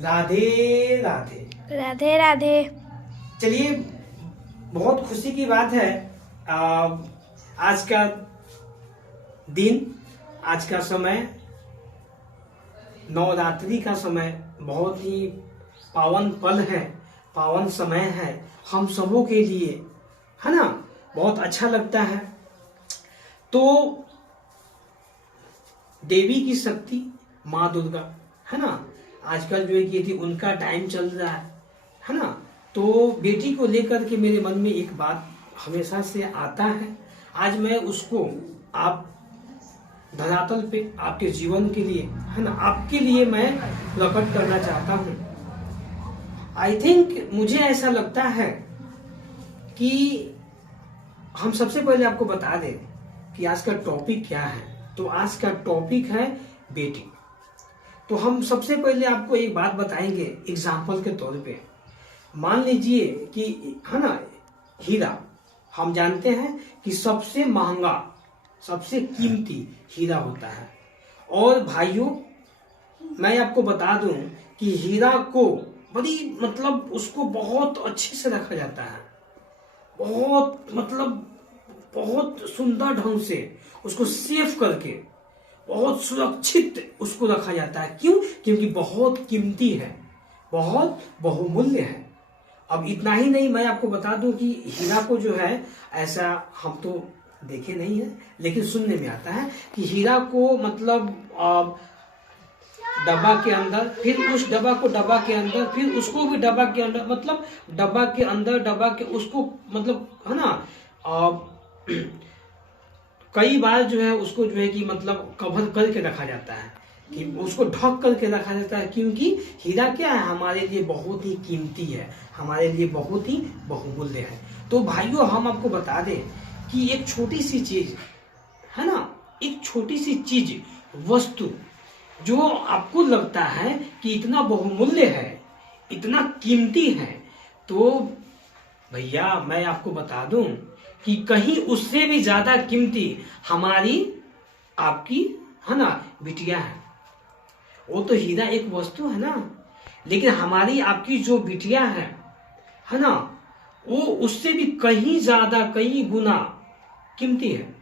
राधे राधे। राधे राधे। चलिए, बहुत खुशी की बात है। आज का दिन, आज का समय, नवरात्रि का समय बहुत ही पावन पल है, पावन समय है हम सबों के लिए, है ना। बहुत अच्छा लगता है। तो देवी की शक्ति माँ दुर्गा, है ना, आजकल जो है कि थी उनका टाइम चल रहा है ना। तो बेटी को लेकर के मेरे मन में एक बात हमेशा से आता है। आज मैं उसको आप धरातल पे आपके जीवन के लिए, है ना, आपके लिए मैं प्रकट करना चाहता हूँ। आई थिंक मुझे ऐसा लगता है कि हम सबसे पहले आपको बता दें कि आज का टॉपिक क्या है। तो आज का टॉपिक है बेटी। तो हम सबसे पहले आपको एक बात बताएंगे एग्जाम्पल के तौर पे। मान लीजिए कि, है ना, हीरा, हम जानते हैं कि सबसे महंगा, सबसे कीमती हीरा होता है। और भाइयों, मैं आपको बता दूं कि हीरा को बड़ी मतलब उसको बहुत अच्छे से रखा जाता है, बहुत मतलब बहुत सुंदर ढंग से उसको सेफ करके बहुत सुरक्षित उसको रखा जाता है। क्यों? क्योंकि बहुत कीमती है, बहुत बहुमूल्य है। अब इतना ही नहीं, मैं आपको बता दूं कि हीरा को जो है, ऐसा हम तो देखे नहीं है लेकिन सुनने में आता है कि हीरा को मतलब डब्बा के अंदर, फिर उस डब्बा को डब्बा के अंदर, फिर उसको भी डब्बा के अंदर, मतलब डब्बा के अंदर डब्बा के उसको, मतलब, है ना, कई बार जो है उसको जो है कि मतलब कवर करके रखा जाता है, कि उसको ढक करके रखा जाता है। क्योंकि हीरा क्या है, हमारे लिए बहुत ही कीमती है, हमारे लिए बहुत ही बहुमूल्य है। तो भाइयों, हम आपको बता दें कि एक छोटी सी चीज, है ना, एक छोटी सी चीज, वस्तु जो आपको लगता है कि इतना बहुमूल्य है, इतना कीमती है, तो भैया मैं आपको बता दूं कि कहीं उससे भी ज्यादा कीमती हमारी, आपकी, है ना, बिटिया है। वो तो हीरा एक वस्तु है ना, लेकिन हमारी आपकी जो बिटिया है ना, वो उससे भी कहीं ज्यादा, कहीं गुना कीमती है।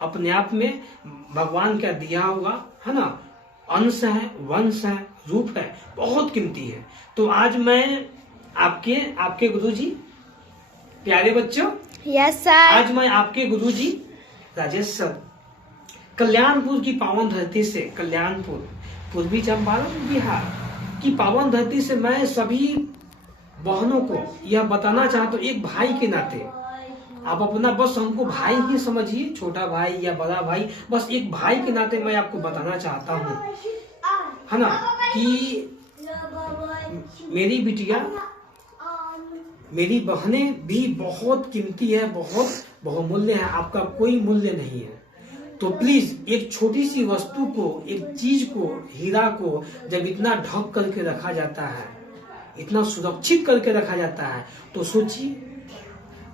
अपने आप में भगवान का दिया हुआ, है ना, अंश है, वंश है, रूप है, बहुत कीमती है। तो आज मैं आपके गुरुजी, प्यारे बच्चों, यस सर। आज मैं आपके गुरुजी राजेश सर, कल्याणपुर की पावन धरती से, कल्याणपुर, पूर्वी चंपारण, बिहार की पावन धरती से मैं सभी बहनों को यह बताना चाहता हूँ, एक भाई के नाते, आप अपना बस हमको भाई ही समझिए, छोटा भाई या बड़ा भाई, बस एक भाई के नाते मैं आपको बताना चाहता हूँ, है ना, कि मेरी बिटिया, मेरी बहनें भी बहुत कीमती है, बहुत बहुमूल्य है, आपका कोई मूल्य नहीं है। तो प्लीज एक छोटी सी वस्तु को, एक चीज को, हीरा को जब इतना ढक करके रखा जाता है, इतना सुरक्षित करके रखा जाता है, तो सोचिए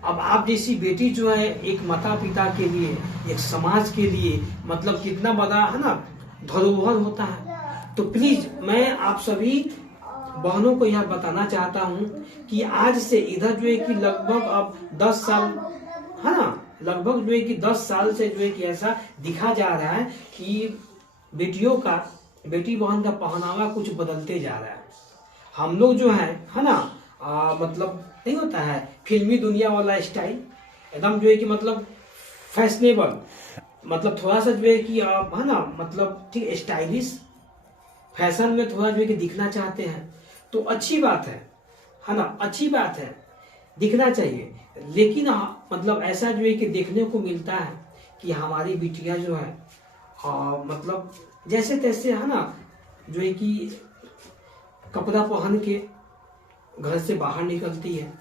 अब आप जैसी बेटी जो है, एक माता पिता के लिए, एक समाज के लिए, मतलब कितना बड़ा, है ना, धरोहर होता है। तो प्लीज मैं आप सभी बहनों को यह बताना चाहता हूँ कि आज से इधर जो है कि लगभग अब 10 साल, है ना, लगभग जो है कि 10 साल से जो है कि ऐसा दिखा जा रहा है कि बेटियों का, बेटी बहन का पहनावा कुछ बदलते जा रहा है। हम लोग जो है ना, मतलब नहीं होता है फिल्मी दुनिया वाला स्टाइल, एकदम जो है कि मतलब फैशनेबल, मतलब थोड़ा सा जो है कि आप, है ना, मतलब ठीक स्टाइलिश फैशन में थोड़ा जो है कि दिखना चाहते हैं, तो अच्छी बात है ना, अच्छी बात है, दिखना चाहिए। लेकिन मतलब ऐसा जो है कि देखने को मिलता है कि हमारी बिटिया जो है, मतलब जैसे तैसे, है ना, जो है कि कपड़ा पहन के घर से बाहर निकलती है,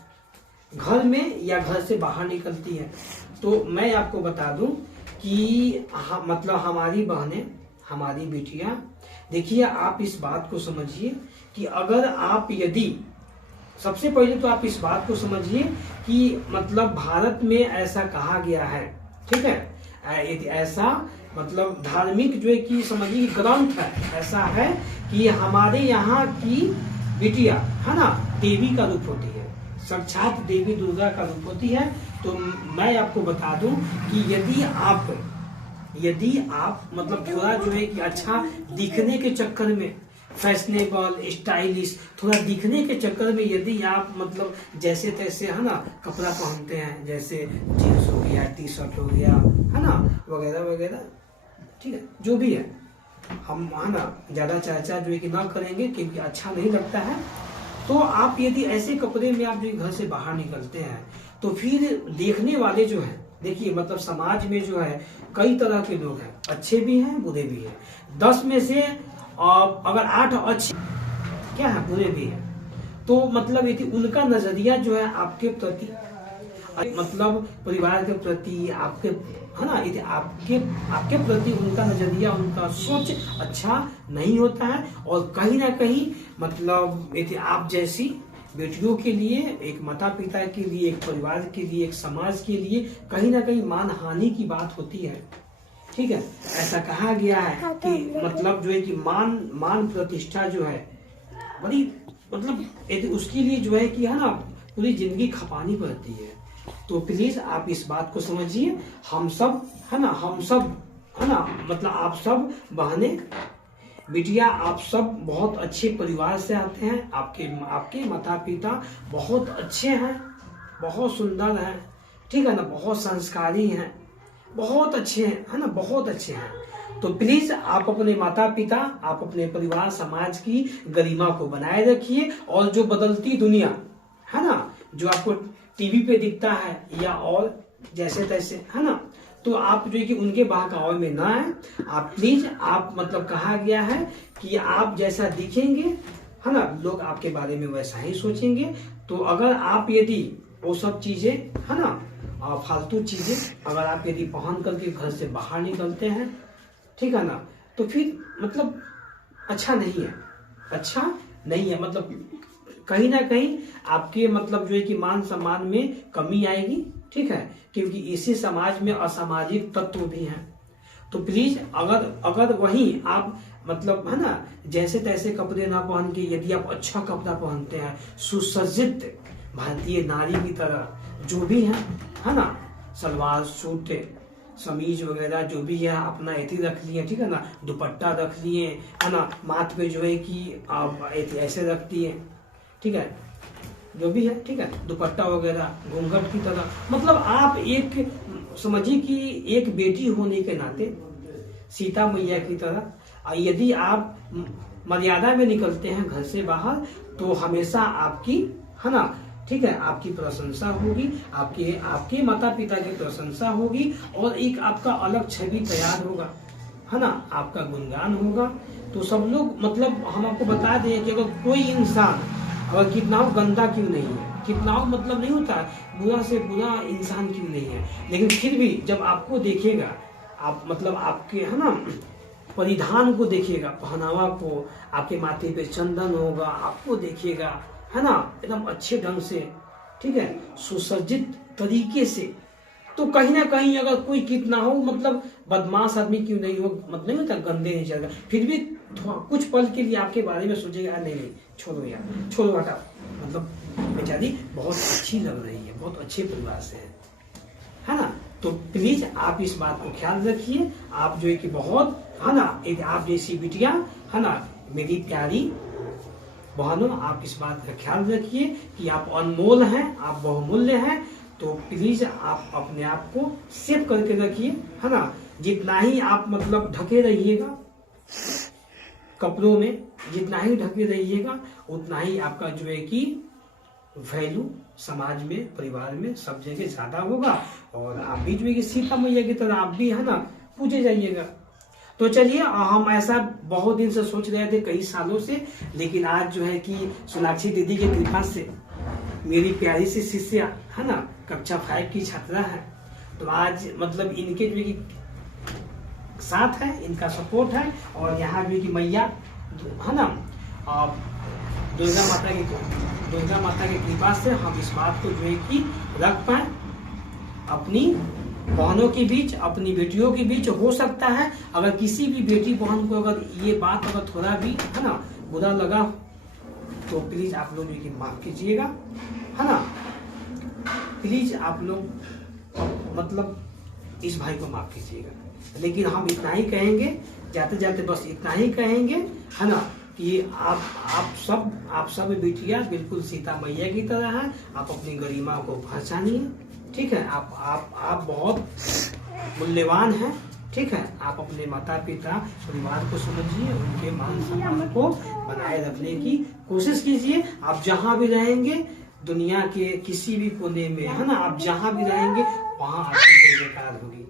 घर में या घर से बाहर निकलती है। तो मैं आपको बता दूं कि मतलब हमारी बहनें, हमारी बेटियां, देखिए आप इस बात को समझिए कि अगर आप, यदि सबसे पहले तो आप इस बात को समझिए कि मतलब भारत में ऐसा कहा गया है, ठीक है, ऐसा मतलब धार्मिक जो है कि समझिए ग्रंथ है, ऐसा है कि हमारे यहाँ की बिटिया है ना देवी का रूप होती है, साक्षात देवी दुर्गा का रूप होती है। तो मैं आपको बता दूं कि यदि आप मतलब थोड़ा जो है कि अच्छा दिखने के चक्कर में, फैशनेबल स्टाइलिश थोड़ा दिखने के चक्कर में यदि आप मतलब जैसे तैसे है ना कपड़ा पहनते हैं, जैसे जींस हो गया, टी शर्ट हो गया है ना वगैरह वगैरह, ठीक है, जो भी है, हम है ना ज्यादा चर्चा जो है कि ना करेंगे क्योंकि अच्छा नहीं लगता है। तो आप यदि ऐसे कपड़े में आप जो घर से बाहर निकलते हैं तो फिर देखने वाले जो है, देखिए मतलब समाज में जो है कई तरह के लोग हैं, अच्छे भी हैं बुरे भी हैं। 10 में से अगर 8 अच्छे क्या है बुरे भी हैं, तो मतलब यदि उनका नजरिया जो है आपके प्रति, मतलब परिवार के प्रति, आपके है ना यदि आपके प्रति उनका नजरिया, उनका सोच अच्छा नहीं होता है, और कहीं ना कहीं मतलब यदि आप जैसी बेटियों के लिए, एक माता पिता के लिए, एक परिवार के लिए, एक समाज के लिए कहीं ना कहीं मान हानि की बात होती है। ठीक है, ऐसा कहा गया है कि मतलब जो है कि मान प्रतिष्ठा जो है बड़ी, मतलब यदि उसके लिए जो है कि है ना पूरी जिंदगी खपानी पड़ती है। तो प्लीज आप इस बात को समझिए, हम सब है ना मतलब आप सब बहने बिटिया, आप सब बहुत अच्छे परिवार से आते हैं, आपके माता पिता बहुत अच्छे हैं, बहुत सुंदर हैं, ठीक है ना, बहुत संस्कारी हैं, बहुत अच्छे हैं, है ना, बहुत अच्छे हैं। तो प्लीज आप अपने माता पिता, आप अपने परिवार समाज की गरिमा को बनाए रखिए, और जो बदलती दुनिया है ना, जो आपको टीवी पे दिखता है या और जैसे तैसे है ना, तो आप जो है कि उनके बहकावे में ना आए। आप प्लीज, आप मतलब कहा गया है कि आप जैसा दिखेंगे है ना, लोग आपके बारे में वैसा ही सोचेंगे। तो अगर आप यदि वो सब चीजें है ना, फालतू चीजें अगर आप यदि पहन करके घर से बाहर निकलते हैं, ठीक है ना, तो फिर मतलब अच्छा नहीं है, मतलब कहीं ना कहीं आपके मतलब जो है कि मान सम्मान में कमी आएगी, ठीक है, क्योंकि इसी समाज में असामाजिक तत्व भी हैं। तो प्लीज अगर वहीं आप मतलब है ना जैसे तैसे कपड़े ना पहन के यदि आप अच्छा कपड़ा पहनते हैं, सुसज्जित भारतीय नारी की तरह जो भी है ना, सलवार सूट समीज वगैरह जो भी है अपना ऐसी रख लिए, ठीक है ना, दुपट्टा रख लिए है ना, माथ पे जो है कि आप ऐसे रख दिए, ठीक है, जो भी है, ठीक है, दुपट्टा वगैरह घूंघट की तरह, मतलब आप एक समझिए कि एक बेटी होने के नाते सीता मैया की तरह यदि आप मर्यादा में निकलते हैं घर से बाहर, तो हमेशा आपकी है ना, ठीक है, आपकी प्रशंसा होगी, आपके माता पिता की प्रशंसा होगी, और एक आपका अलग छवि तैयार होगा, है ना, आपका गुणगान होगा। तो सब लोग मतलब हम आपको बता दें कि अगर कोई इंसान अगर कितना गंदा क्यों नहीं है, कितना मतलब नहीं होता बुरा से बुरा इंसान क्यों नहीं है, लेकिन फिर भी जब आपको देखेगा, आप मतलब आपके है ना परिधान को देखेगा, पहनावा को, आपके माथे पे चंदन होगा, आपको देखेगा है ना एकदम अच्छे ढंग से, ठीक है, सुसज्जित तरीके से, तो कहीं ना कहीं अगर कोई कितना हो मतलब बदमाश आदमी क्यों नहीं हो, मतलब नहीं होता गंदे नहीं चलेगा, फिर भी कुछ पल के लिए आपके बारे में सोचेगा नहीं छोड़ो यार, छोड़ो हटा, मतलब बेचारी बहुत अच्छी लग रही है, बहुत अच्छे परिवार से है ना। तो प्लीज आप इस बात को ख्याल रखिए, आप जो है कि बहुत है ना, एक आप जैसी बिटिया है ना, मेरी प्यारी बहनों, आप इस बात का ख्याल रखिए कि आप अनमोल हैं, आप बहुमूल्य हैं। तो प्लीज आप अपने आप को सेव करके रखिए, है ना, जितना ही आप मतलब ढके रहिएगा कपड़ों में, जितना ही ढके रहिएगा उतना ही आपका जो है कि वैल्यू समाज में, परिवार में, सब जगह ज्यादा होगा, और आप भी जो है कि सीता मैया की तरह आप भी है ना पूजे जाइएगा। तो चलिए, हम ऐसा बहुत दिन से सोच रहे थे, कई सालों से, लेकिन आज जो है कि सोनाक्षी दीदी की कृपा से मेरी प्यारी सी शिष्या है ना, कक्षा 5 की छात्रा है, तो आज मतलब इनके जो साथ है, इनका सपोर्ट है, और यहाँ जो कि मैया है ना दुर्गा माता की कृपा से हम इस बात को जो है कि रख पाए अपनी बहनों के बीच, अपनी बेटियों के बीच हो सकता है। अगर किसी भी बेटी बहन को अगर ये बात अगर थोड़ा भी है ना बुरा लगा तो प्लीज आप लोग ये माफ कीजिएगा, है ना। प्लीज आप लोग मतलब इस भाई को माफ कीजिएगा। लेकिन हम इतना ही कहेंगे, जाते जाते बस इतना ही कहेंगे, है ना, कि आप सब बेटियां बिल्कुल सीता मैया की तरह हैं। आप अपनी गरिमा को पहचानिए, ठीक है। आप बहुत मूल्यवान हैं, ठीक है। आप अपने माता पिता परिवार को समझिए, उनके मान सम्मान को बनाए रखने की कोशिश कीजिए। आप जहां भी रहेंगे दुनिया के किसी भी कोने में, है ना, आप जहां भी रहेंगे वहां आपकी जय जयकार होगी।